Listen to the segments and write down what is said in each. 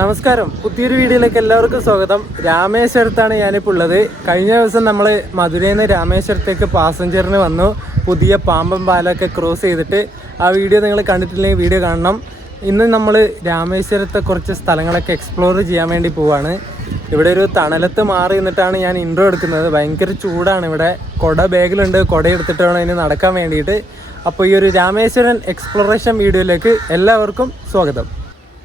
നമസ്കാരം, പുതിയൊരു വീഡിയോയിലേക്ക് എല്ലാവർക്കും സ്വാഗതം. രാമേശ്വരത്താണ് ഞാനിപ്പോൾ ഉള്ളത്. കഴിഞ്ഞ ദിവസം നമ്മൾ മധുരയിൽ നിന്ന് രാമേശ്വരത്തേക്ക് പാസഞ്ചറിന് വന്നു. പുതിയ പാമ്പൻ പാലമൊക്കെ ക്രോസ് ചെയ്തിട്ട് ആ വീഡിയോ നിങ്ങൾ കണ്ടിട്ടില്ലെങ്കിൽ വീഡിയോ കാണണം. ഇന്ന് നമ്മൾ രാമേശ്വരത്തെ കുറച്ച് സ്ഥലങ്ങളൊക്കെ എക്സ്പ്ലോർ ചെയ്യാൻ വേണ്ടി പോവാണ്. ഇവിടെ ഒരു തണലത്ത് മാറി നിന്നിട്ടാണ് ഞാൻ ഇൻട്രോ എടുക്കുന്നത്. ഭയങ്കര ചൂടാണ് ഇവിടെ. കുട ബാഗിലുണ്ട്, കുട എടുത്തിട്ട് വേണം ഇനി നടക്കാൻ വേണ്ടിയിട്ട്. അപ്പോൾ ഈ ഒരു രാമേശ്വരൻ എക്സ്പ്ലോറേഷൻ വീഡിയോയിലേക്ക് എല്ലാവർക്കും സ്വാഗതം.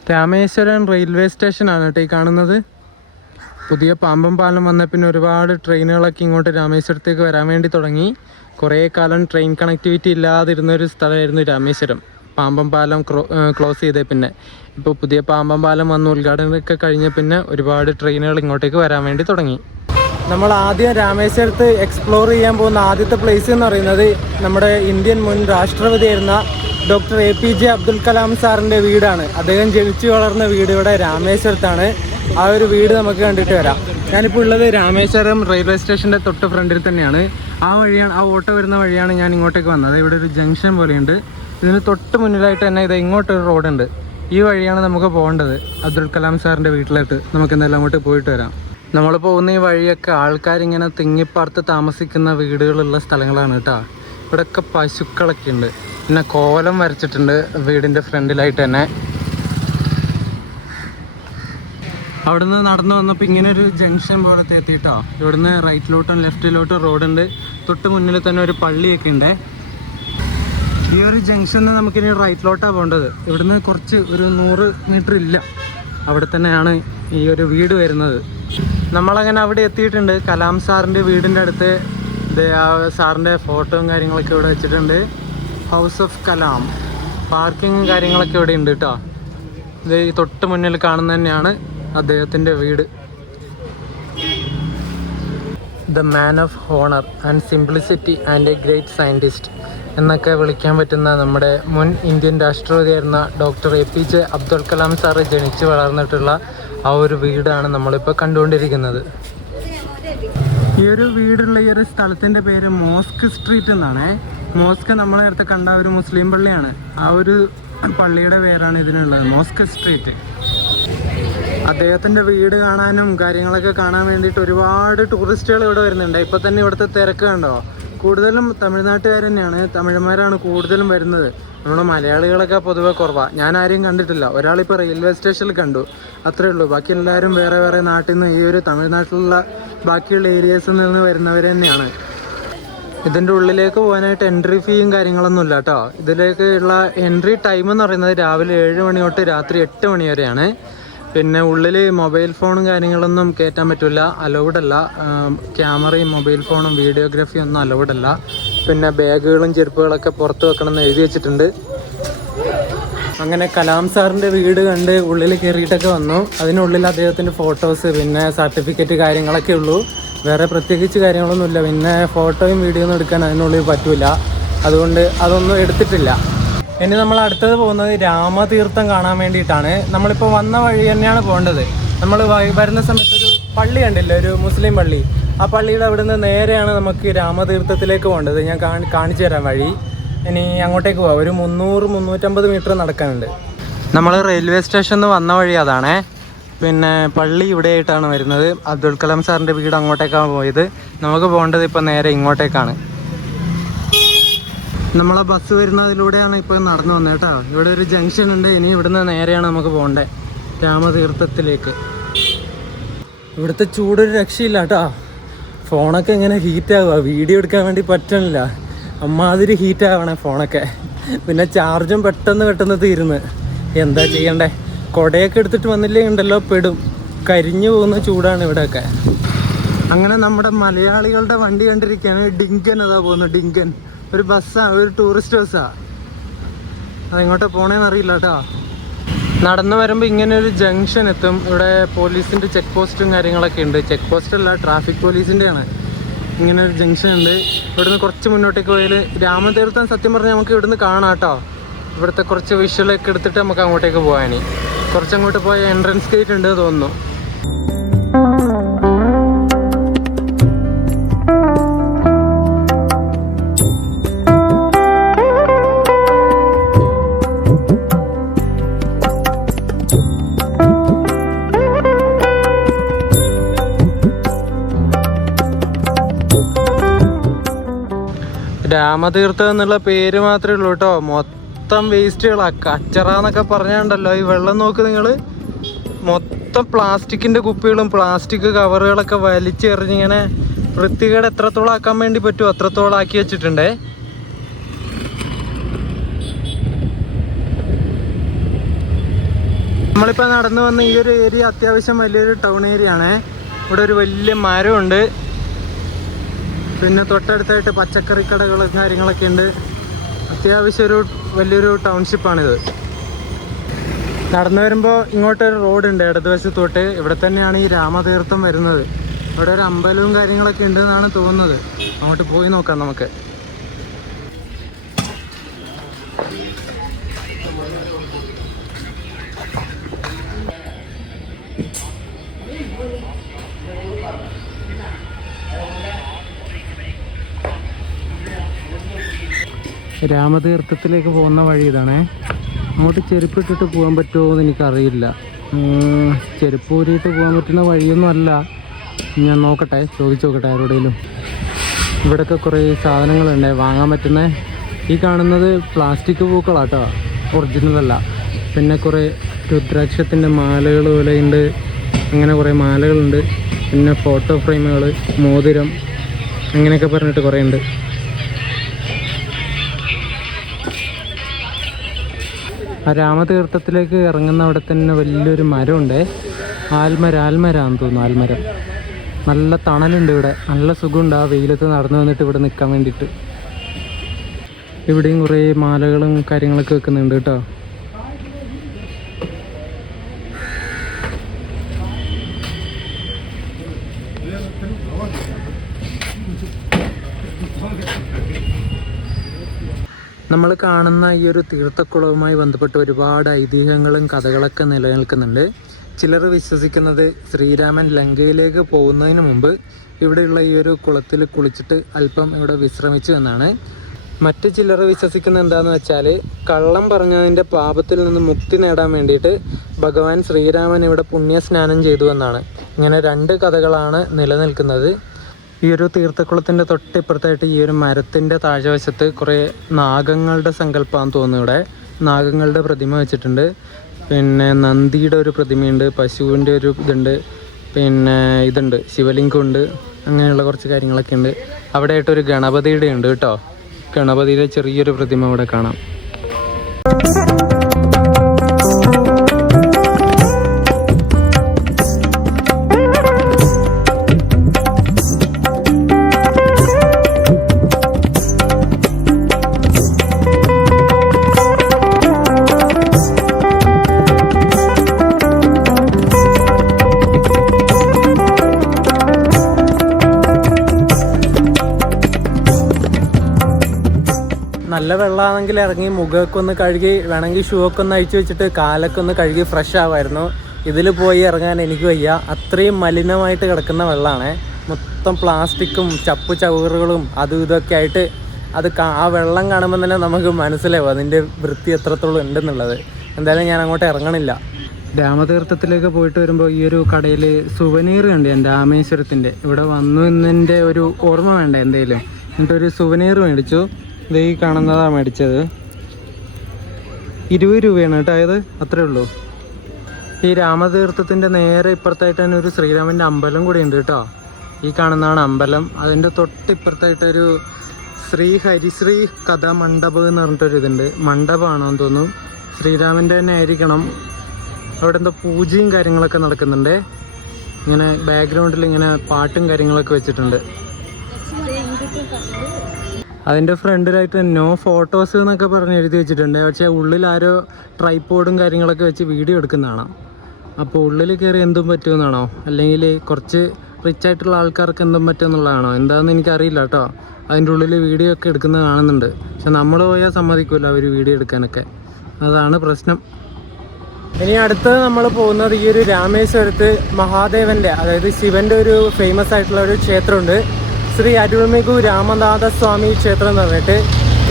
രാമേശ്വരം റെയിൽവേ സ്റ്റേഷനാണ് കേട്ടോ ഈ കാണുന്നത്. പുതിയ പാമ്പൻ പാലം വന്ന പിന്നെ ഒരുപാട് ട്രെയിനുകളൊക്കെ ഇങ്ങോട്ട് രാമേശ്വരത്തേക്ക് വരാൻ വേണ്ടി തുടങ്ങി. കുറേ കാലം ട്രെയിൻ കണക്ടിവിറ്റി ഇല്ലാതിരുന്നൊരു സ്ഥലമായിരുന്നു രാമേശ്വരം. പാമ്പൻ പാലം ക്ലോസ് ചെയ്തേ പിന്നെ ഇപ്പോൾ പുതിയ പാമ്പൻ പാലം വന്ന് ഉദ്ഘാടനമൊക്കെ കഴിഞ്ഞ പിന്നെ ഒരുപാട് ട്രെയിനുകൾ ഇങ്ങോട്ടേക്ക് വരാൻ വേണ്ടി തുടങ്ങി. നമ്മൾ ആദ്യം രാമേശ്വരത്ത് എക്സ്പ്ലോർ ചെയ്യാൻ പോകുന്ന ആദ്യത്തെ പ്ലേസ് എന്ന് പറയുന്നത് നമ്മുടെ ഇന്ത്യൻ മുൻ രാഷ്ട്രപതിയായിരുന്ന ഡോക്ടർ APJ അബ്ദുൽ കലാം സാറിൻ്റെ വീടാണ്. അദ്ദേഹം ജനിച്ചു വളർന്ന വീട് ഇവിടെ രാമേശ്വരത്താണ്. ആ ഒരു വീട് നമുക്ക് കണ്ടിട്ട് വരാം. ഞാനിപ്പോൾ ഉള്ളത് രാമേശ്വരം റെയിൽവേ സ്റ്റേഷൻ്റെ തൊട്ട് ഫ്രണ്ടിൽ തന്നെയാണ്. ആ വഴിയാണ്, ആ ഓട്ടോ വരുന്ന വഴിയാണ് ഞാൻ ഇങ്ങോട്ടേക്ക് വന്നത്. ഇവിടെ ഒരു ജംഗ്ഷൻ പോലെയുണ്ട്. ഇതിന് തൊട്ട് മുന്നിലായിട്ട് തന്നെ ഇത് ഇങ്ങോട്ടൊരു റോഡുണ്ട്. ഈ വഴിയാണ് നമുക്ക് പോകേണ്ടത്, അബ്ദുൽ കലാം സാറിൻ്റെ വീട്ടിലോട്ട്. നമുക്ക് എന്തായാലും അങ്ങോട്ട് പോയിട്ട് വരാം. നമ്മൾ പോകുന്ന ഈ വഴിയൊക്കെ ആൾക്കാരിങ്ങനെ തിങ്ങിപ്പാർത്ത് താമസിക്കുന്ന വീടുകളുള്ള സ്ഥലങ്ങളാണ് കേട്ടോ. ഇവിടെയൊക്കെ പശുക്കളൊക്കെ ഉണ്ട്. പിന്നെ കോലം വരച്ചിട്ടുണ്ട് വീടിൻ്റെ ഫ്രണ്ടിലായിട്ട് തന്നെ. അവിടുന്ന് നടന്നു വന്നപ്പോൾ ഇങ്ങനെ ഒരു ജംഗ്ഷൻ പോലത്തെ എത്തിയിട്ടോ. ഇവിടുന്ന് റൈറ്റിലോട്ടും ലെഫ്റ്റിലോട്ടും റോഡുണ്ട്. തൊട്ട് മുന്നിൽ തന്നെ ഒരു പള്ളിയൊക്കെ ഉണ്ട്. ഈ ഒരു ജംഗ്ഷനിൽ നമുക്കിനി റൈറ്റിലോട്ടാണ് പോകേണ്ടത്. ഇവിടുന്ന് കുറച്ച് ഒരു 100 മീറ്റർ ഇല്ല, അവിടെ തന്നെയാണ് ഈ ഒരു വീട് വരുന്നത്. നമ്മളങ്ങനെ അവിടെ എത്തിയിട്ടുണ്ട്. കലാം സാറിൻ്റെ വീടിൻ്റെ അടുത്ത് ആ സാറിൻ്റെ ഫോട്ടോയും കാര്യങ്ങളൊക്കെ ഇവിടെ വെച്ചിട്ടുണ്ട്. House of Kalam. പാർക്കിങ്ങും കാര്യങ്ങളൊക്കെ ഇവിടെ ഉണ്ട് കേട്ടോ. ഇത് ഈ തൊട്ട് മുന്നിൽ കാണുന്ന തന്നെയാണ് അദ്ദേഹത്തിൻ്റെ വീട്. The man of honour and simplicity and a great scientist എന്നൊക്കെ വിളിക്കാൻ പറ്റുന്ന നമ്മുടെ മുൻ ഇന്ത്യൻ രാഷ്ട്രപതിയായിരുന്ന doctor APJ Abdul Kalam sir ജനിച്ച് വളർന്നിട്ടുള്ള ആ ഒരു വീടാണ് നമ്മളിപ്പോൾ കണ്ടുകൊണ്ടിരിക്കുന്നത്. ഈ ഒരു വീടുള്ള ഈ ഒരു സ്ഥലത്തിൻ്റെ പേര് മോസ്ക് സ്ട്രീറ്റ് എന്നാണ്. മോസ്ക് നമ്മൾ നേരത്തെ കണ്ട ഒരു മുസ്ലിം പള്ളിയാണ്. ആ ഒരു പള്ളിയുടെ പേരാണ് ഇതിനുള്ളത്, മോസ്ക് സ്ട്രീറ്റ്. അദ്ദേഹത്തിൻ്റെ വീട് കാണാനും കാര്യങ്ങളൊക്കെ കാണാൻ വേണ്ടിയിട്ട് ഒരുപാട് ടൂറിസ്റ്റുകൾ ഇവിടെ വരുന്നുണ്ട്. ഇപ്പോൾ തന്നെ ഇവിടുത്തെ തിരക്ക് കണ്ടോ. കൂടുതലും തമിഴ്നാട്ടുകാർ തന്നെയാണ്, തമിഴന്മാരാണ് കൂടുതലും വരുന്നത്. നമ്മുടെ മലയാളികളൊക്കെ പൊതുവെ കുറവാണ്. ഞാൻ ആരെയും കണ്ടിട്ടില്ല. ഒരാളിപ്പോൾ റെയിൽവേ സ്റ്റേഷനിൽ കണ്ടു, അത്രേ ഉള്ളൂ. ബാക്കി എല്ലാവരും വേറെ വേറെ നാട്ടിൽ നിന്ന്, ഈ ഒരു തമിഴ്നാട്ടിലുള്ള ബാക്കിയുള്ള ഏരിയാസിൽ നിന്ന് വരുന്നവർ തന്നെയാണ്. ഇതിൻ്റെ ഉള്ളിലേക്ക് പോകാനായിട്ട് എൻട്രി ഫീയും കാര്യങ്ങളൊന്നും ഇല്ല കേട്ടോ. ഇതിലേക്ക് ഉള്ള എൻട്രി ടൈം എന്ന് പറയുന്നത് രാവിലെ 7 മണി തൊട്ട് രാത്രി 8 മണി വരെയാണ്. പിന്നെ ഉള്ളിൽ മൊബൈൽ ഫോണും കാര്യങ്ങളൊന്നും കയറ്റാൻ പറ്റില്ല, അലൗഡ് അല്ല. ക്യാമറയും മൊബൈൽ ഫോണും വീഡിയോഗ്രാഫിയും ഒന്നും അലൗഡ് അല്ല. പിന്നെ ബാഗുകളും ചെരുപ്പുകളൊക്കെ പുറത്ത് വെക്കണമെന്ന് എഴുതി വെച്ചിട്ടുണ്ട്. അങ്ങനെ കലാം സാറിൻ്റെ വീട് കണ്ട് ഉള്ളിൽ കയറിയിട്ടൊക്കെ വന്നു. അതിനുള്ളിൽ അദ്ദേഹത്തിൻ്റെ ഫോട്ടോസ് പിന്നെ സർട്ടിഫിക്കറ്റ് കാര്യങ്ങളൊക്കെ ഉള്ളൂ. വേറെ പ്രത്യേകിച്ച് കാര്യങ്ങളൊന്നുമില്ല. പിന്നെ ഫോട്ടോയും വീഡിയോ ഒന്നും എടുക്കാൻ അതിനുള്ളിൽ പറ്റില്ല, അതുകൊണ്ട് അതൊന്നും എടുത്തിട്ടില്ല. ഇനി നമ്മൾ അടുത്തത് പോകുന്നത് രാമതീർത്ഥം കാണാൻ വേണ്ടിയിട്ടാണ്. നമ്മളിപ്പോൾ വന്ന വഴി തന്നെയാണ് പോകേണ്ടത്. നമ്മൾ വരുന്ന സമയത്ത് ഒരു പള്ളി കണ്ടില്ലേ, ഒരു മുസ്ലിം പള്ളി. ആ പള്ളിയുടെ അവിടെ നിന്ന് നേരെയാണ് നമുക്ക് രാമതീർത്ഥത്തിലേക്ക് പോകേണ്ടത്. ഞാൻ കാണിച്ചു തരാം വഴി. ഇനി അങ്ങോട്ടേക്ക് പോവാം. ഒരു 300-350 മീറ്റർ നടക്കാനുണ്ട്. നമ്മൾ റെയിൽവേ സ്റ്റേഷനിൽ വന്ന വഴി അതാണേ. പിന്നെ പള്ളി ഇവിടെ ആയിട്ടാണ് വരുന്നത്. അബ്ദുൽ കലാം സാറിൻ്റെ വീട് അങ്ങോട്ടേക്കാണ് പോയത്. നമുക്ക് പോകേണ്ടത് ഇപ്പോൾ നേരെ ഇങ്ങോട്ടേക്കാണ്. നമ്മളെ ബസ് വരുന്നതിലൂടെയാണ് ഇപ്പോൾ നടന്നു വന്നത് കേട്ടോ. ഇവിടെ ഒരു ജംഗ്ഷൻ ഉണ്ട്. ഇനി ഇവിടുന്ന് നേരെയാണ് നമുക്ക് പോകേണ്ടത് രാമതീർത്ഥത്തിലേക്ക്. ഇവിടുത്തെ ചൂടൊരു രക്ഷയില്ല കേട്ടോ. ഫോണൊക്കെ ഇങ്ങനെ ഹീറ്റാവുക, വീഡിയോ എടുക്കാൻ വേണ്ടി പറ്റണില്ല. അമ്മാതിരി ഹീറ്റാവണേ ഫോണൊക്കെ. പിന്നെ ചാർജും പെട്ടെന്ന് തീരുന്നു. എന്താ ചെയ്യണ്ടേ, കുടയൊക്കെ എടുത്തിട്ട് വന്നില്ലേ ഉണ്ടല്ലോ പെടും. കരിഞ്ഞു പോകുന്ന ചൂടാണ് ഇവിടെയൊക്കെ. അങ്ങനെ നമ്മുടെ മലയാളികളുടെ വണ്ടി കണ്ടിരിക്കുകയാണ്. ഡിങ്കൻ അതാ പോകുന്നു. ഡിങ്കൻ ഒരു ബസ്സാണ്, ഒരു ടൂറിസ്റ്റ് ബസ്സാണ്. അതെങ്ങോട്ടാ പോണേന്ന് അറിയില്ല കേട്ടോ. നടന്നു വരുമ്പോൾ ഇങ്ങനെ ഒരു ജംഗ്ഷൻ എത്തും. ഇവിടെ പോലീസിൻ്റെ ചെക്ക് പോസ്റ്റും കാര്യങ്ങളൊക്കെ ഉണ്ട്. ചെക്ക് പോസ്റ്റ് അല്ല, ട്രാഫിക് പോലീസിൻ്റെയാണ്. ഇങ്ങനെ ഒരു ജംഗ്ഷൻ ഉണ്ട്. ഇവിടുന്ന് കുറച്ച് മുന്നോട്ടേക്ക് പോയാൽ രാമതീർത്ഥം സത്യം പറഞ്ഞാൽ നമുക്ക് ഇവിടുന്ന് കാണാം കേട്ടോ. ഇവിടുത്തെ കുറച്ച് വിഷ്വലൊക്കെ എടുത്തിട്ട് നമുക്ക് അങ്ങോട്ടേക്ക് പോകാൻ. കുറച്ചങ്ങോട്ട് പോയ എൻട്രൻസ് ഗേറ്റ് ഉണ്ട് തോന്നുന്നു. രാമതീർത്ഥം എന്നുള്ള പേര് മാത്രമേ ഉള്ളൂ കേട്ടോ. മൊത്തം വേസ്റ്റുകളാ. കച്ചറ എന്നൊക്കെ പറഞ്ഞാണ്ടല്ലോ ഈ വെള്ളം നോക്ക് നിങ്ങൾ. മൊത്തം പ്ലാസ്റ്റിക്കിൻ്റെ കുപ്പികളും പ്ലാസ്റ്റിക് കവറുകളൊക്കെ വലിച്ചെറിഞ്ഞിങ്ങനെ വൃത്തികേട് എത്രത്തോളം ആക്കാൻ വേണ്ടി പറ്റുമോ അത്രത്തോളം ആക്കി വെച്ചിട്ടുണ്ടേ. നമ്മളിപ്പോൾ നടന്നു വന്ന ഈ ഒരു ഏരിയ അത്യാവശ്യം വലിയൊരു ടൗൺ ഏരിയ ആണ്. ഇവിടെ ഒരു വലിയ മരമുണ്ട്. പിന്നെ തൊട്ടടുത്തായിട്ട് പച്ചക്കറി കടകളും കാര്യങ്ങളൊക്കെ ഉണ്ട്. അത്യാവശ്യം ഒരു വലിയൊരു ടൗൺഷിപ്പാണിത്. നടന്നു വരുമ്പോൾ ഇങ്ങോട്ടൊരു റോഡുണ്ട് ഇടതുവശത്തോട്ട്. ഇവിടെ തന്നെയാണ് ഈ രാമതീർത്ഥം വരുന്നത്. ഇവിടെ ഒരു അമ്പലവും കാര്യങ്ങളൊക്കെ ഉണ്ടെന്നാണ് തോന്നുന്നത്. അങ്ങോട്ട് പോയി നോക്കാം നമുക്ക്. രാമതീർത്ഥത്തിലേക്ക് പോകുന്ന വഴി ഇതാണേ. അങ്ങോട്ട് ചെരുപ്പിട്ടിട്ട് പോകാൻ പറ്റുമോ എന്ന് എനിക്കറിയില്ല. ചെരുപ്പ് ഊരിയിട്ട് പോകാൻ പറ്റുന്ന വഴിയൊന്നും അല്ല. ഞാൻ നോക്കട്ടെ, ചോദിച്ചു നോക്കട്ടെ ആരോടെങ്കിലും. ഇവിടെയൊക്കെ കുറേ സാധനങ്ങളുണ്ട് വാങ്ങാൻ പറ്റുന്ന. ഈ കാണുന്നത് പ്ലാസ്റ്റിക് പൂക്കളാട്ടോ, ഒറിജിനലല്ല. പിന്നെ കുറേ രുദ്രാക്ഷത്തിൻ്റെ മാലകൾ പോലെയുണ്ട്. അങ്ങനെ കുറേ മാലകളുണ്ട്. പിന്നെ ഫോട്ടോ ഫ്രെയിമുകൾ, മോതിരം, അങ്ങനെയൊക്കെ പറഞ്ഞിട്ട് കുറേ ഉണ്ട്. ആ രാമതീർത്ഥത്തിലേക്ക് ഇറങ്ങുന്ന അവിടെ തന്നെ വലിയൊരു മരമുണ്ട്. ആൽമരാന്ന് തോന്നുന്നു. ആൽമരം. നല്ല തണലുണ്ട് ഇവിടെ. നല്ല സുഖമുണ്ട് ആ വെയിലത്ത് നടന്നു വന്നിട്ട് ഇവിടെ നിൽക്കാൻ വേണ്ടിയിട്ട്. ഇവിടെയും കുറേ മാലകളും കാര്യങ്ങളൊക്കെ വെക്കുന്നുണ്ട് കേട്ടോ. നമ്മൾ കാണുന്ന ഈ ഒരു തീർത്ഥക്കുളവുമായി ബന്ധപ്പെട്ട് ഒരുപാട് ഐതിഹ്യങ്ങളും കഥകളൊക്കെ നിലനിൽക്കുന്നുണ്ട്. ചിലർ വിശ്വസിക്കുന്നത് ശ്രീരാമൻ ലങ്കയിലേക്ക് പോകുന്നതിന് മുമ്പ് ഇവിടെയുള്ള ഈ ഒരു കുളത്തിൽ കുളിച്ചിട്ട് അല്പം ഇവിടെ വിശ്രമിച്ചു എന്നാണ്. മറ്റ് ചിലർ വിശ്വസിക്കുന്നത് എന്താണെന്ന് വെച്ചാൽ കള്ളം പറഞ്ഞതിൻ്റെ പാപത്തിൽ നിന്ന് മുക്തി നേടാൻ വേണ്ടിയിട്ട് ഭഗവാൻ ശ്രീരാമൻ ഇവിടെ പുണ്യസ്നാനം ചെയ്തു എന്നാണ്. ഇങ്ങനെ രണ്ട് കഥകളാണ് നിലനിൽക്കുന്നത്. ഈ ഒരു തീർത്ഥക്കുളത്തിൻ്റെ തൊട്ടിപ്പുറത്തായിട്ട് ഈ ഒരു മരത്തിൻ്റെ താഴ്വശത്ത് കുറേ നാഗങ്ങളുടെ സങ്കല്പമാണെന്ന് തോന്നുന്നു. ഇവിടെ നാഗങ്ങളുടെ പ്രതിമ വെച്ചിട്ടുണ്ട്. പിന്നെ നന്ദിയുടെ ഒരു പ്രതിമയുണ്ട്, പശുവിൻ്റെ ഒരു ഇതുണ്ട്, പിന്നെ ഇതുണ്ട് ശിവലിംഗമുണ്ട്. അങ്ങനെയുള്ള കുറച്ച് കാര്യങ്ങളൊക്കെ ഉണ്ട്. അവിടെ ആയിട്ടൊരു ഗണപതിയുടെ ഉണ്ട് കേട്ടോ. ഗണപതിയുടെ ചെറിയൊരു പ്രതിമ ഇവിടെ കാണാം. നല്ല വെള്ളമാണെങ്കിൽ ഇറങ്ങി മുഖമൊക്കെ ഒന്ന് കഴുകി വേണമെങ്കിൽ ഷൂ ഒക്കെ ഒന്ന് അഴിച്ചു വെച്ചിട്ട് കാലൊക്കെ ഒന്ന് കഴുകി ഫ്രഷ് ആവുമായിരുന്നു. ഇതിൽ പോയി ഇറങ്ങാൻ എനിക്ക് വയ്യ. അത്രയും മലിനമായിട്ട് കിടക്കുന്ന വെള്ളമാണ്. മൊത്തം പ്ലാസ്റ്റിക്കും ചപ്പ് ചവറുകളും അതും ഇതൊക്കെ ആയിട്ട് ആ വെള്ളം കാണുമ്പോൾ തന്നെ നമുക്ക് മനസ്സിലാവും അതിൻ്റെ വൃത്തി എത്രത്തോളം ഉണ്ടെന്നുള്ളത്. എന്തായാലും ഞാൻ അങ്ങോട്ട് ഇറങ്ങണില്ല. രാമതീർത്ഥത്തിലേക്ക് പോയിട്ട് വരുമ്പോൾ ഈ ഒരു കടയിൽ സുവനീർ കണ്ട് ഞാൻ രാമേശ്വരത്തിൻ്റെ. ഇവിടെ വന്നു എന്നതിൻ്റെ ഒരു ഓർമ്മ വേണ്ട എന്തെങ്കിലും. എന്നിട്ടൊരു സുവനീർ മേടിച്ചു. ഇത് ഈ കാണുന്നതാണ് മേടിച്ചത്. 20 രൂപയാണ് കേട്ടോ. ഇത് അത്രേ ഉള്ളൂ. ഈ രാമതീർത്ഥത്തിൻ്റെ നേരെ ഇപ്പുറത്തായിട്ട് തന്നെ ഒരു ശ്രീരാമൻ്റെ അമ്പലം കൂടി ഉണ്ട് കേട്ടോ. ഈ കാണുന്നതാണ് അമ്പലം. അതിൻ്റെ തൊട്ടിപ്പുറത്തായിട്ടൊരു ഹരിശ്രീ കഥാമണ്ഡപം എന്ന് പറഞ്ഞിട്ടൊരു ഇതുണ്ട്. മണ്ഡപമാണോ എന്ന് തോന്നുന്നു. ശ്രീരാമൻ്റെ തന്നെ ആയിരിക്കണം. അവിടെ എന്തോ പൂജയും കാര്യങ്ങളൊക്കെ നടക്കുന്നുണ്ട്. ഇങ്ങനെ ബാക്ക്ഗ്രൗണ്ടിൽ ഇങ്ങനെ പാട്ടും കാര്യങ്ങളൊക്കെ വെച്ചിട്ടുണ്ട്. അതിൻ്റെ ഫ്രണ്ടിലായിട്ട് നോ ഫോട്ടോസ് എന്നൊക്കെ പറഞ്ഞ് എഴുതി വെച്ചിട്ടുണ്ട്. പക്ഷേ ഉള്ളിൽ ആരോ ട്രൈപോഡും കാര്യങ്ങളൊക്കെ വെച്ച് വീഡിയോ എടുക്കുന്നതാണോ. അപ്പോൾ ഉള്ളിൽ കയറി എന്തും പറ്റുമെന്നാണോ, അല്ലെങ്കിൽ കുറച്ച് റിച്ച് ആയിട്ടുള്ള ആൾക്കാർക്ക് എന്തും പറ്റുമെന്നുള്ളതാണോ എന്താണെന്ന് എനിക്കറിയില്ല കേട്ടോ. അതിൻ്റെ ഉള്ളിൽ വീഡിയോ ഒക്കെ എടുക്കുന്നത് കാണുന്നുണ്ട്. പക്ഷെ നമ്മൾ പോയാൽ സമ്മതിക്കില്ല അവർ വീഡിയോ എടുക്കാനൊക്കെ. അതാണ് പ്രശ്നം. ഇനി അടുത്തത് നമ്മൾ പോകുന്നത് ഈ ഒരു രാമേശ്വരത്ത് മഹാദേവൻ്റെ, അതായത് ശിവൻ്റെ ഒരു ഫേമസ് ആയിട്ടുള്ള ഒരു ക്ഷേത്രമുണ്ട്. ശ്രീ അരുൾമികു രാമനാഥസ്വാമി ക്ഷേത്രം എന്ന് പറഞ്ഞിട്ട്.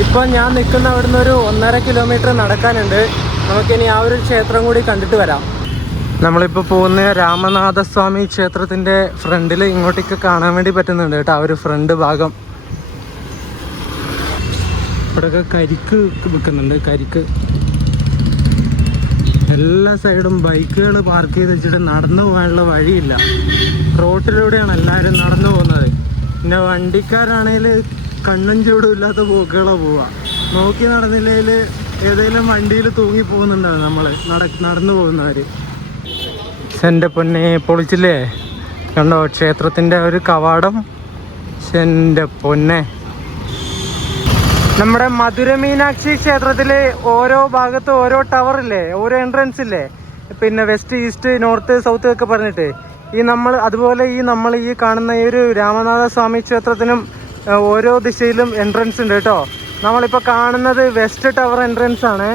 ഇപ്പം ഞാൻ നിൽക്കുന്ന അവിടുന്ന് ഒരു 1.5 കിലോമീറ്റർ നടക്കാനുണ്ട്. നമുക്കിനി ആ ഒരു ക്ഷേത്രം കൂടി കണ്ടിട്ട് വരാം. നമ്മളിപ്പോൾ പോകുന്ന രാമനാഥസ്വാമി ക്ഷേത്രത്തിൻ്റെ ഫ്രണ്ടിൽ ഇങ്ങോട്ടേക്ക് കാണാൻ വേണ്ടി പറ്റുന്നുണ്ട് കേട്ടോ. ആ ഒരു ഫ്രണ്ട് ഭാഗം ഇവിടെയൊക്കെ കരിക്ക് വിൽക്കുന്നുണ്ട്. കരിക്ക് എല്ലാ സൈഡും ബൈക്കുകൾ പാർക്ക് ചെയ്ത് വെച്ചിട്ട് നടന്നു പോകാനുള്ള വഴിയില്ല. റോട്ടിലൂടെയാണ് എല്ലാവരും നടന്നു പോകുന്നത്. പിന്നെ വണ്ടിക്കാരാണെങ്കിൽ കണ്ണും ചൂടും ഇല്ലാത്ത പോക്കുകളാണ് പോവുക. നോക്കി നടന്നില്ലെങ്കിൽ ഏതെങ്കിലും വണ്ടിയിൽ തൂങ്ങി പോകുന്നുണ്ടാവും നമ്മൾ നടന്നു പോകുന്നവർ. എൻ്റെ പൊന്നെ പൊളിച്ചില്ലേ, കണ്ടോ ക്ഷേത്രത്തിൻ്റെ ഒരു കവാടം. എൻ്റെ പൊന്നെ, നമ്മുടെ മധുര മീനാക്ഷി ക്ഷേത്രത്തിൽ ഓരോ ഭാഗത്ത് ഓരോ ടവർ ഇല്ലേ, ഓരോ എൻട്രൻസ് ഇല്ലേ, പിന്നെ വെസ്റ്റ് ഈസ്റ്റ് നോർത്ത് സൗത്ത് ഒക്കെ പറഞ്ഞിട്ട് അതുപോലെ നമ്മൾ ഈ കാണുന്ന ഈ ഒരു രാമനാഥ സ്വാമി ക്ഷേത്രത്തിനും ഓരോ ദിശയിലും എൻട്രൻസ് ഉണ്ട് കേട്ടോ. നമ്മളിപ്പോൾ കാണുന്നത് വെസ്റ്റ് ടവർ എൻട്രൻസ് ആണ്.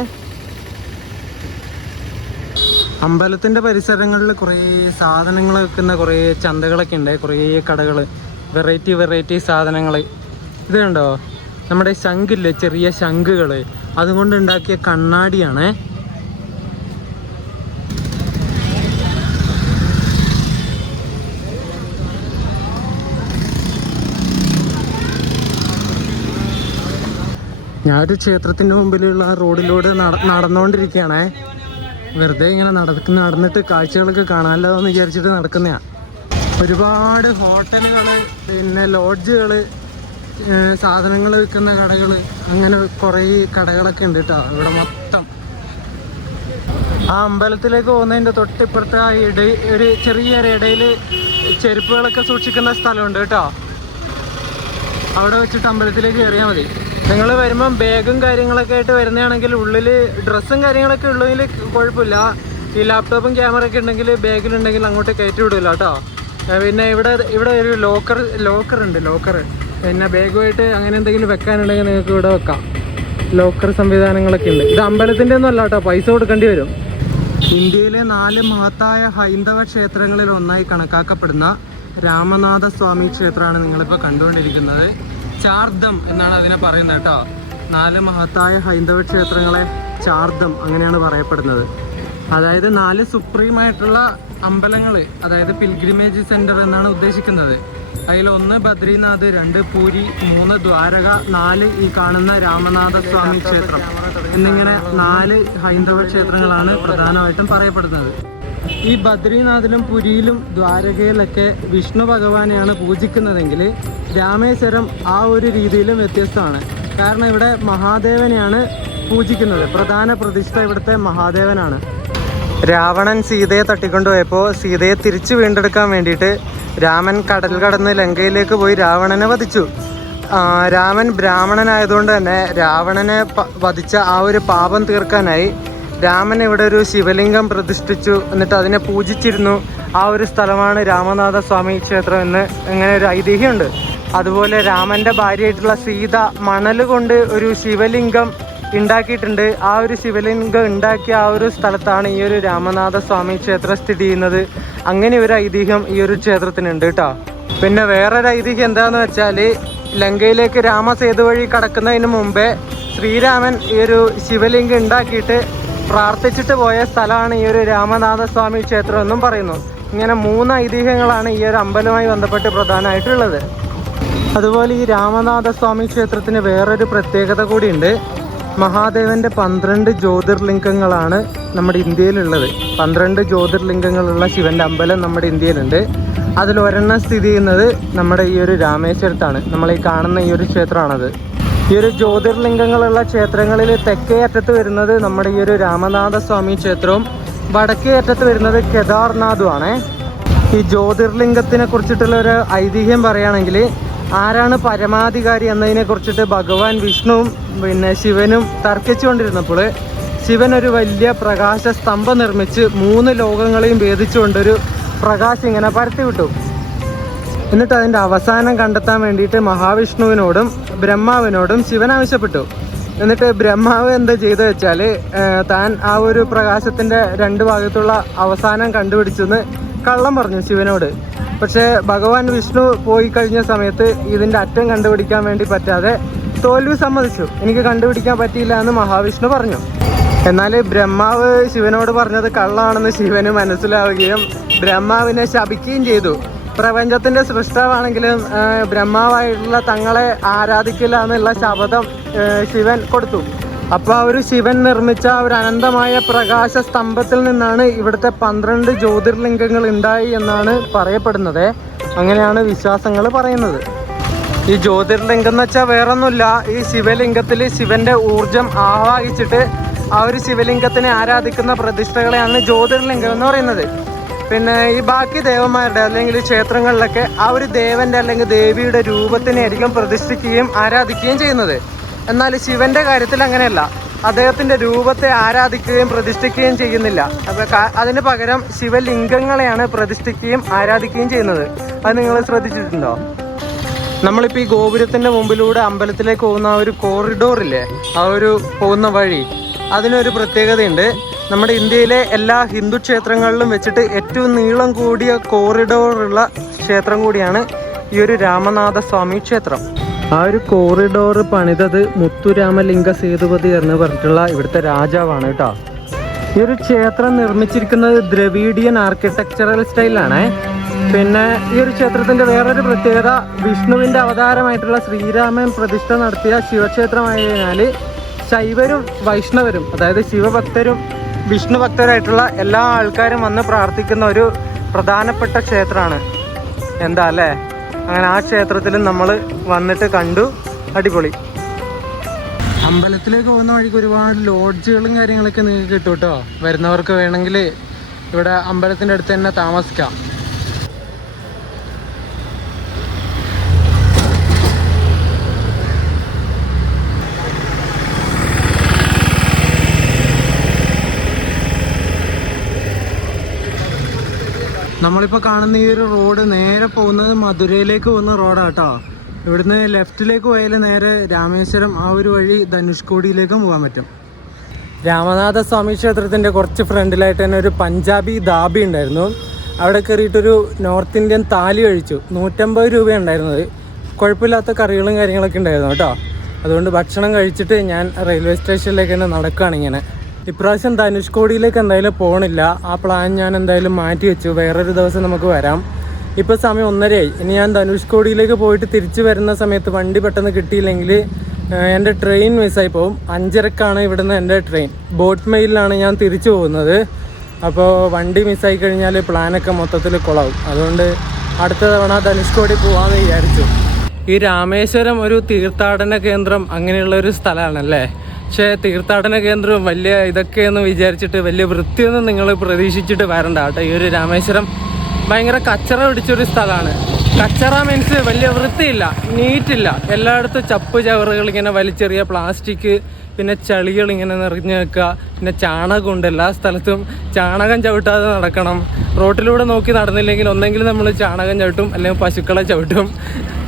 അമ്പലത്തിൻ്റെ പരിസരങ്ങളിൽ കുറേ സാധനങ്ങൾ വെക്കുന്ന കുറേ ചന്തകളൊക്കെ ഉണ്ട്, കുറേ കടകൾ, വെറൈറ്റി സാധനങ്ങൾ. ഇത് കണ്ടോ, നമ്മുടെ ശംഖില്ലേ, ചെറിയ ശംഖുകൾ, അതുകൊണ്ട് ഉണ്ടാക്കിയ കണ്ണാടിയാണ്. ഞാനൊരു ക്ഷേത്രത്തിൻ്റെ മുമ്പിലുള്ള റോഡിലൂടെ നടന്നുകൊണ്ടിരിക്കുകയാണേ. വെറുതെ ഇങ്ങനെ നടന്നിട്ട് കാഴ്ചകളൊക്കെ കാണാമല്ലോ എന്ന് വിചാരിച്ചിട്ട് നടക്കുന്നതാണ്. ഒരുപാട് ഹോട്ടലുകൾ, പിന്നെ ലോഡ്ജുകൾ, സാധനങ്ങൾ വിൽക്കുന്ന കടകൾ, അങ്ങനെ കുറേ കടകളൊക്കെ ഉണ്ട് കേട്ടോ ഇവിടെ മൊത്തം. ആ അമ്പലത്തിലേക്ക് പോകുന്നതിൻ്റെ തൊട്ടിപ്പുറത്ത് ഒരു ചെറിയൊരു ഇടയിൽ ചെരുപ്പുകളൊക്കെ സൂക്ഷിക്കുന്ന സ്ഥലമുണ്ട് കേട്ടോ. അവിടെ വെച്ചിട്ട് അമ്പലത്തിലേക്ക് കയറിയാൽ മതി. നിങ്ങൾ വരുമ്പം ബാഗും കാര്യങ്ങളൊക്കെ ആയിട്ട് വരുന്നതാണെങ്കിൽ ഉള്ളിൽ ഡ്രസ്സും കാര്യങ്ങളൊക്കെ ഉള്ളതിൽ കുഴപ്പമില്ല. ഈ ലാപ്ടോപ്പും ക്യാമറയൊക്കെ ഉണ്ടെങ്കിൽ ബാഗിലുണ്ടെങ്കിൽ അങ്ങോട്ട് കയറ്റി വിടില്ല കേട്ടോ. പിന്നെ ഇവിടെ ഒരു ലോക്കർ ഉണ്ട്. പിന്നെ ബാഗുമായിട്ട് അങ്ങനെ എന്തെങ്കിലും വെക്കാനുണ്ടെങ്കിൽ നിങ്ങൾക്ക് ഇവിടെ വെക്കാം. ലോക്കർ സംവിധാനങ്ങളൊക്കെ ഉണ്ട്. ഇത് അമ്പലത്തിൻ്റെ ഒന്നും അല്ല കേട്ടോ, പൈസ കൊടുക്കേണ്ടി വരും. ഇന്ത്യയിലെ 4 മഹത്തായ ഹൈന്ദവ ക്ഷേത്രങ്ങളിൽ ഒന്നായി കണക്കാക്കപ്പെടുന്ന രാമനാഥ സ്വാമി ക്ഷേത്രമാണ് നിങ്ങളിപ്പോൾ കണ്ടുകൊണ്ടിരിക്കുന്നത്. ചാർധം എന്നാണ് അതിനെ പറയുന്നത് കേട്ടോ. 4 മഹത്തായ ഹൈന്ദവ ക്ഷേത്രങ്ങളെ ചാർധം അങ്ങനെയാണ് പറയപ്പെടുന്നത്. അതായത് 4 സുപ്രീമായിട്ടുള്ള അമ്പലങ്ങൾ, അതായത് പിൽഗ്രിമേജ് സെൻറ്റർ എന്നാണ് ഉദ്ദേശിക്കുന്നത്. അതിൽ 1 ബദ്രിനാഥ്, 2 പൂരി, 3 ദ്വാരക, 4 ഈ കാണുന്ന രാമനാഥ സ്വാമി ക്ഷേത്രം എന്നിങ്ങനെ 4 ഹൈന്ദവ ക്ഷേത്രങ്ങളാണ് പ്രധാനമായിട്ടും പറയപ്പെടുന്നത്. ഈ ബദ്രിനാഥിലും പുരിയിലും ദ്വാരകയിലൊക്കെ വിഷ്ണു ഭഗവാനെയാണ് പൂജിക്കുന്നതെങ്കിൽ രാമേശ്വരം ആ ഒരു രീതിയിലും വ്യത്യസ്തമാണ്. കാരണം ഇവിടെ മഹാദേവനെയാണ് പൂജിക്കുന്നത്. പ്രധാന പ്രതിഷ്ഠ ഇവിടുത്തെ മഹാദേവനാണ്. രാവണൻ സീതയെ തട്ടിക്കൊണ്ടുപോയപ്പോൾ സീതയെ തിരിച്ചു വീണ്ടെടുക്കാൻ വേണ്ടിയിട്ട് രാമൻ കടൽ കടന്ന് ലങ്കയിലേക്ക് പോയി രാവണനെ വധിച്ചു. രാമൻ ബ്രാഹ്മണനായതുകൊണ്ട് തന്നെ രാവണനെ വധിച്ച ആ ഒരു പാപം തീർക്കാനായി രാമൻ ഇവിടെ ഒരു ശിവലിംഗം പ്രതിഷ്ഠിച്ചു. എന്നിട്ട് അതിനെ പൂജിച്ചിരുന്നു. ആ ഒരു സ്ഥലമാണ് രാമനാഥ സ്വാമി ക്ഷേത്രം എന്ന് ഇങ്ങനെ ഒരു ഐതിഹ്യമുണ്ട്. അതുപോലെ രാമൻ്റെ ഭാര്യയായിട്ടുള്ള സീത മണൽ കൊണ്ട് ഒരു ശിവലിംഗം ഉണ്ടാക്കിയിട്ടുണ്ട്. ആ ഒരു ശിവലിംഗം ഉണ്ടാക്കിയ ആ ഒരു സ്ഥലത്താണ് ഈ ഒരു രാമനാഥ സ്വാമി ക്ഷേത്രം സ്ഥിതി ചെയ്യുന്നത്. അങ്ങനെ ഒരു ഐതിഹ്യം ഈ ഒരു ക്ഷേത്രത്തിനുണ്ട് കേട്ടോ. പിന്നെ വേറൊരു ഐതിഹ്യം എന്താണെന്ന് വെച്ചാൽ, ലങ്കയിലേക്ക് രാമസേതു വഴി കടക്കുന്നതിന് മുമ്പേ ശ്രീരാമൻ ഈ ഒരു ശിവലിംഗം ഉണ്ടാക്കിയിട്ട് പ്രാർത്ഥിച്ചിട്ട് പോയ സ്ഥലമാണ് ഈ ഒരു രാമനാഥ സ്വാമി ക്ഷേത്രം എന്നും പറയുന്നു. ഇങ്ങനെ 3 ഐതിഹ്യങ്ങളാണ് ഈ ഒരു അമ്പലവുമായി ബന്ധപ്പെട്ട് പ്രധാനമായിട്ടുള്ളത്. അതുപോലെ ഈ രാമനാഥ സ്വാമി ക്ഷേത്രത്തിന് വേറൊരു പ്രത്യേകത കൂടിയുണ്ട്. മഹാദേവൻ്റെ 12 ജ്യോതിർലിംഗങ്ങളാണ് നമ്മുടെ ഇന്ത്യയിലുള്ളത്. 12 ജ്യോതിർലിംഗങ്ങളുള്ള ശിവൻ്റെ അമ്പലം നമ്മുടെ ഇന്ത്യയിലുണ്ട്. അതിലൊരെണ്ണം സ്ഥിതി ചെയ്യുന്നത് നമ്മുടെ ഈ ഒരു രാമേശ്വരത്താണ്. നമ്മൾ ഈ കാണുന്ന ഈ ഒരു ക്ഷേത്രമാണത്. ഈ ഒരു ജ്യോതിർലിംഗങ്ങളുള്ള ക്ഷേത്രങ്ങളിൽ തെക്കേ അറ്റത്ത് വരുന്നത് നമ്മുടെ ഈ ഒരു രാമനാഥ സ്വാമി ക്ഷേത്രവും വടക്കേ അറ്റത്ത് വരുന്നത് കേദാർനാഥുമാണ്. ഈ ജ്യോതിർലിംഗത്തിനെ കുറിച്ചിട്ടുള്ള ഒരു ഐതിഹ്യം പറയുകയാണെങ്കിൽ, ആരാണ് പരമാധികാരി എന്നതിനെ കുറിച്ചിട്ട് ഭഗവാൻ വിഷ്ണുവും പിന്നെ ശിവനും തർക്കിച്ചുകൊണ്ടിരുന്നപ്പോൾ ശിവൻ ഒരു വലിയ പ്രകാശ സ്തംഭം നിർമ്മിച്ച് 3 ലോകങ്ങളെയും ഭേദിച്ചുകൊണ്ടൊരു പ്രകാശം ഇങ്ങനെ പരത്തി വിട്ടു. എന്നിട്ട് അതിൻ്റെ അവസാനം കണ്ടെത്താൻ വേണ്ടിയിട്ട് മഹാവിഷ്ണുവിനോടും ബ്രഹ്മാവിനോടും ശിവൻ ആവശ്യപ്പെട്ടു. എന്നിട്ട് ബ്രഹ്മാവ് എന്താ ചെയ്തു വെച്ചാൽ, താൻ ആ ഒരു പ്രകാശത്തിൻ്റെ 2 ഭാഗത്തുള്ള അവസാനം കണ്ടുപിടിച്ചെന്ന് കള്ളം പറഞ്ഞു ശിവനോട്. പക്ഷേ ഭഗവാൻ വിഷ്ണു പോയി കഴിഞ്ഞ സമയത്ത് ഇതിൻ്റെ അറ്റം കണ്ടുപിടിക്കാൻ വേണ്ടി പറ്റാതെ തോൽവി സമ്മതിച്ചു. എനിക്ക് കണ്ടുപിടിക്കാൻ പറ്റിയില്ല എന്ന് മഹാവിഷ്ണു പറഞ്ഞു. എന്നാൽ ബ്രഹ്മാവ് ശിവനോട് പറഞ്ഞത് കള്ളമാണെന്ന് ശിവന് മനസ്സിലാവുകയും ബ്രഹ്മാവിനെ ശപിക്കുകയും ചെയ്തു. പ്രപഞ്ചത്തിന്റെ സൃഷ്ടാവാണെങ്കിലും ബ്രഹ്മാവായിട്ടുള്ള തങ്ങളെ ആരാധിക്കില്ല എന്നുള്ള ശപഥം ശിവൻ കൊടുത്തു. അപ്പോൾ ആ ഒരു ശിവൻ നിർമ്മിച്ച ഒരു അനന്തമായ പ്രകാശ സ്തംഭത്തിൽ നിന്നാണ് ഇവിടുത്തെ 12 ജ്യോതിർലിംഗങ്ങൾ ഉണ്ടായി എന്നാണ് പറയപ്പെടുന്നത്. അങ്ങനെയാണ് വിശ്വാസങ്ങൾ പറയുന്നത്. ഈ ജ്യോതിർലിംഗം എന്ന് വെച്ചാൽ വേറൊന്നുമില്ല, ഈ ശിവലിംഗത്തിൽ ശിവന്റെ ഊർജം ആവാഹിച്ചിട്ട് ആ ഒരു ശിവലിംഗത്തിനെ ആരാധിക്കുന്ന പ്രതിഷ്ഠകളെയാണ് ജ്യോതിർലിംഗം എന്ന് പറയുന്നത്. പിന്നെ ഈ ബാക്കി ദേവന്മാരുടെ അല്ലെങ്കിൽ ക്ഷേത്രങ്ങളിലൊക്കെ ആ ഒരു ദേവന്റെ അല്ലെങ്കിൽ ദേവിയുടെ രൂപത്തിനെ ആയിരിക്കും പ്രതിഷ്ഠിക്കുകയും ആരാധിക്കുകയും ചെയ്യുന്നത്. എന്നാൽ ശിവന്റെ കാര്യത്തിൽ അങ്ങനെയല്ല, അദ്ദേഹത്തിന്റെ രൂപത്തെ ആരാധിക്കുകയും പ്രതിഷ്ഠിക്കുകയും ചെയ്യുന്നില്ല. അതിന് പകരം ശിവലിംഗങ്ങളെയാണ് പ്രതിഷ്ഠിക്കുകയും ആരാധിക്കുകയും ചെയ്യുന്നത്. അത് നിങ്ങൾ ശ്രദ്ധിച്ചിട്ടുണ്ടോ? നമ്മളിപ്പോൾ ഈ ഗോപുരത്തിന്റെ മുമ്പിലൂടെ അമ്പലത്തിലേക്ക് പോകുന്ന ആ ഒരു കോറിഡോറില്ലേ, ആ ഒരു പോകുന്ന വഴി, അതിനൊരു പ്രത്യേകതയുണ്ട്. നമ്മുടെ ഇന്ത്യയിലെ എല്ലാ ഹിന്ദു ക്ഷേത്രങ്ങളിലും വെച്ചിട്ട് ഏറ്റവും നീളം കൂടിയ കോറിഡോറുള്ള ക്ഷേത്രം കൂടിയാണ് ഈ ഒരു രാമനാഥസ്വാമി ക്ഷേത്രം. ആ ഒരു കോറിഡോർ പണിതത് മുത്തുരാമലിംഗ സേതുപതി എന്ന് പറഞ്ഞിട്ടുള്ള ഇവിടുത്തെ രാജാവാണ് കേട്ടോ. ഈ ഒരു ക്ഷേത്രം നിർമ്മിച്ചിരിക്കുന്നത് ദ്രവീഡിയൻ ആർക്കിടെക്ചറൽ സ്റ്റൈലാണ്. പിന്നെ ഈ ഒരു ക്ഷേത്രത്തിന്റെ വേറൊരു പ്രത്യേകത, വിഷ്ണുവിന്റെ അവതാരമായിട്ടുള്ള ശ്രീരാമൻ പ്രതിഷ്ഠ നടത്തിയ ശിവക്ഷേത്രമായതിനാൽ ശൈവരും വൈഷ്ണവരും, അതായത് ശിവഭക്തരും വിഷ്ണു ഭക്തരായിട്ടുള്ള എല്ലാ ആൾക്കാരും വന്ന് പ്രാർത്ഥിക്കുന്ന ഒരു പ്രധാനപ്പെട്ട ക്ഷേത്രമാണ്. എന്താ അല്ലേ? അങ്ങനെ ആ ക്ഷേത്രത്തിൽ നമ്മൾ വന്നിട്ട് കണ്ടു. അടിപൊളി. അമ്പലത്തിലേക്ക് പോകുന്ന വഴിക്ക് ഒരുപാട് ലോഡ്ജുകളും കാര്യങ്ങളൊക്കെ നിങ്ങൾക്ക് കിട്ടും കേട്ടോ. വരുന്നവർക്ക് വേണമെങ്കിൽ ഇവിടെ അമ്പലത്തിൻ്റെ അടുത്ത് തന്നെ താമസിക്കാം. നമ്മളിപ്പോൾ കാണുന്ന ഈ ഒരു റോഡ് നേരെ പോകുന്നത് മധുരയിലേക്ക് പോകുന്ന റോഡാണ് കേട്ടോ. ഇവിടുന്ന് ലെഫ്റ്റിലേക്ക് പോയാൽ നേരെ രാമേശ്വരം ആ ഒരു വഴി ധനുഷ്കോടിയിലേക്കും പോകാൻ പറ്റും. രാമനാഥസ്വാമി ക്ഷേത്രത്തിൻ്റെ കുറച്ച് ഫ്രണ്ടിലായിട്ട് തന്നെ ഒരു പഞ്ചാബി ധാബി ഉണ്ടായിരുന്നു. അവിടെ കയറിയിട്ടൊരു നോർത്ത് ഇന്ത്യൻ താലി കഴിച്ചു. 150 രൂപയുണ്ടായിരുന്നത്. കുഴപ്പമില്ലാത്ത കറികളും കാര്യങ്ങളൊക്കെ ഉണ്ടായിരുന്നു കേട്ടോ. അതുകൊണ്ട് ഭക്ഷണം കഴിച്ചിട്ട് ഞാൻ റെയിൽവേ സ്റ്റേഷനിലേക്ക് തന്നെ നടക്കുകയാണ്. ഇങ്ങനെ ഇപ്രാവശ്യം ധനുഷ്കോടിയിലേക്ക് എന്തായാലും പോകണില്ല. ആ പ്ലാൻ ഞാൻ എന്തായാലും മാറ്റി വെച്ചു. വേറൊരു ദിവസം നമുക്ക് വരാം. ഇപ്പോൾ സമയം 1:30 ഇനി ഞാൻ ധനുഷ്കോടിയിലേക്ക് പോയിട്ട് തിരിച്ചു വരുന്ന സമയത്ത് വണ്ടി പെട്ടെന്ന് കിട്ടിയില്ലെങ്കിൽ എൻ്റെ ട്രെയിൻ മിസ്സായി പോകും. 5:30 ഇവിടുന്ന് എൻ്റെ ട്രെയിൻ. ബോട്ട് മെയിലാണ് ഞാൻ തിരിച്ചു പോകുന്നത്. അപ്പോൾ വണ്ടി മിസ്സായി കഴിഞ്ഞാൽ പ്ലാനൊക്കെ മൊത്തത്തിൽ കുളവും. അതുകൊണ്ട് അടുത്ത തവണ ധനുഷ്കോടി പോകാമെന്ന് വിചാരിച്ചു. ഈ രാമേശ്വരം ഒരു തീർത്ഥാടന കേന്ദ്രം അങ്ങനെയുള്ളൊരു സ്ഥലമാണല്ലേ. പക്ഷേ തീർത്ഥാടന കേന്ദ്രവും വലിയ ഇതൊക്കെയെന്ന് വിചാരിച്ചിട്ട് വലിയ വൃത്തിയൊന്നും നിങ്ങൾ പ്രതീക്ഷിച്ചിട്ട് വരണ്ട കേട്ടോ. ഈ ഒരു രാമേശ്വരം ഭയങ്കര കച്ചറ പിടിച്ചൊരു സ്ഥലമാണ്. കച്ചറ മീൻസ് വലിയ വൃത്തിയില്ല, നീറ്റില്ല. എല്ലായിടത്തും ചപ്പ് ചവറുകൾ ഇങ്ങനെ വലിച്ചെറിയ, പ്ലാസ്റ്റിക്, പിന്നെ ചളികൾ ഇങ്ങനെ നിറഞ്ഞു വെക്കുക, പിന്നെ ചാണകമുണ്ട് എല്ലാ സ്ഥലത്തും. ചാണകം ചവിട്ടാതെ നടക്കണം. റോട്ടിലൂടെ നോക്കി നടന്നില്ലെങ്കിൽ ഒന്നെങ്കിൽ നമ്മൾ ചാണകം ചവിട്ടും അല്ലെങ്കിൽ പശുക്കളെ ചവിട്ടും.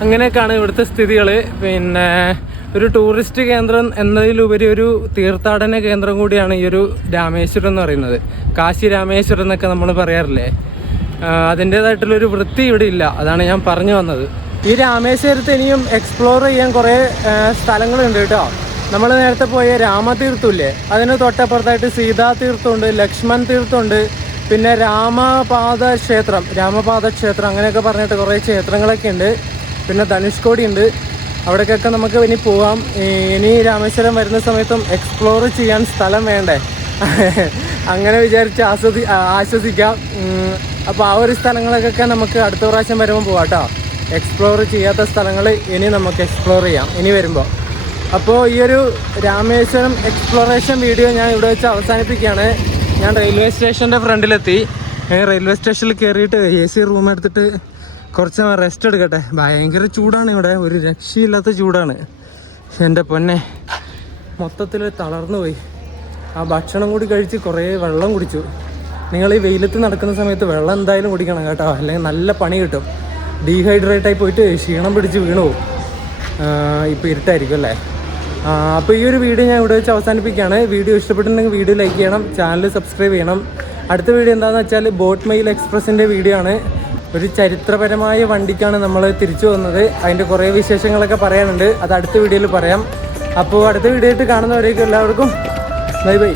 അങ്ങനെയൊക്കെയാണ് ഇവിടുത്തെ സ്ഥിതികൾ. പിന്നെ ഒരു ടൂറിസ്റ്റ് കേന്ദ്രം എന്നതിലുപരി ഒരു തീർത്ഥാടന കേന്ദ്രം കൂടിയാണ് ഈ ഒരു രാമേശ്വരം എന്ന് പറയുന്നത്. കാശി രാമേശ്വരം എന്നൊക്കെ നമ്മൾ പറയാറില്ലേ. അതിൻ്റേതായിട്ടുള്ളൊരു വൃത്തി ഇവിടെ ഇല്ല. അതാണ് ഞാൻ പറഞ്ഞു വന്നത്. ഈ രാമേശ്വരത്ത് ഇനിയും എക്സ്പ്ലോർ ചെയ്യാൻ കുറേ സ്ഥലങ്ങളുണ്ട് കേട്ടോ. നമ്മൾ നേരത്തെ പോയ രാമതീർത്ഥമില്ലേ, അതിന് തൊട്ടപ്പുറത്തായിട്ട് സീതാതീർത്ഥമുണ്ട്, ലക്ഷ്മൺ തീർത്ഥമുണ്ട്, പിന്നെ രാമപാദ ക്ഷേത്രം അങ്ങനെയൊക്കെ പറഞ്ഞിട്ട് കുറേ ക്ഷേത്രങ്ങളൊക്കെ ഉണ്ട്. പിന്നെ ധനുഷ്കോടി ഉണ്ട്. അവിടേക്കൊക്കെ നമുക്ക് ഇനി പോവാം. ഇനി രാമേശ്വരം വരുന്ന സമയത്തും എക്സ്പ്ലോർ ചെയ്യാൻ സ്ഥലം വേണ്ടേ, അങ്ങനെ വിചാരിച്ച് ആശ്വസിക്കാം. അപ്പോൾ ആ ഒരു സ്ഥലങ്ങളൊക്കെ നമുക്ക് അടുത്ത പ്രാവശ്യം വരുമ്പോൾ പോവാം കേട്ടോ. എക്സ്പ്ലോർ ചെയ്യാത്ത സ്ഥലങ്ങൾ ഇനി നമുക്ക് എക്സ്പ്ലോർ ചെയ്യാം ഇനി വരുമ്പോൾ. അപ്പോൾ ഈ ഒരു രാമേശ്വരം എക്സ്പ്ലോറേഷൻ വീഡിയോ ഞാൻ ഇവിടെ വെച്ച് അവസാനിപ്പിക്കുകയാണ്. ഞാൻ റെയിൽവേ സ്റ്റേഷൻ്റെ ഫ്രണ്ടിലെത്തി. റെയിൽവേ സ്റ്റേഷനിൽ കയറിയിട്ട് AC റൂം എടുത്തിട്ട് കുറച്ച് റെസ്റ്റ് എടുക്കട്ടെ. ഭയങ്കര ചൂടാണ് ഇവിടെ, ഒരു രക്ഷയില്ലാത്ത ചൂടാണ്. എൻ്റെ പൊന്നെ, മൊത്തത്തിൽ തളർന്നു പോയി. ആ ഭക്ഷണം കൂടി കഴിച്ച് കുറേ വെള്ളം കുടിച്ചു. നിങ്ങൾ ഈ വെയിലത്ത് നടക്കുന്ന സമയത്ത് വെള്ളം എന്തായാലും കുടിക്കണം കേട്ടോ, അല്ലെങ്കിൽ നല്ല പണി കിട്ടും. ഡീഹൈഡ്രേറ്റായി പോയിട്ട് ക്ഷീണം പിടിച്ച് വീണു പോകും. ഇപ്പോൾ ഇരുട്ടായിരിക്കും അല്ലേ. അപ്പോൾ ഈ ഒരു വീഡിയോ ഞാൻ ഇവിടെ വെച്ച് അവസാനിപ്പിക്കുകയാണ്. വീഡിയോ ഇഷ്ടപ്പെട്ടിട്ടുണ്ടെങ്കിൽ വീഡിയോ ലൈക്ക് ചെയ്യണം, ചാനൽ സബ്സ്ക്രൈബ് ചെയ്യണം. അടുത്ത വീഡിയോ എന്താണെന്ന് വെച്ചാൽ ബോട്ട് മെയിൽ എക്സ്പ്രസിൻ്റെ വീഡിയോ ആണ്. ഒരു ചരിത്രപരമായ വണ്ടിക്കാണ് നമ്മൾ തിരിച്ചു വന്നത്. അതിൻ്റെ കുറേ വിശേഷങ്ങളൊക്കെ പറയാനുണ്ട്. അത് അടുത്ത വീഡിയോയിൽ പറയാം. അപ്പോൾ അടുത്ത വീഡിയോ ആയിട്ട് കാണുന്നവരേക്കും എല്ലാവർക്കും ബൈ ബൈ.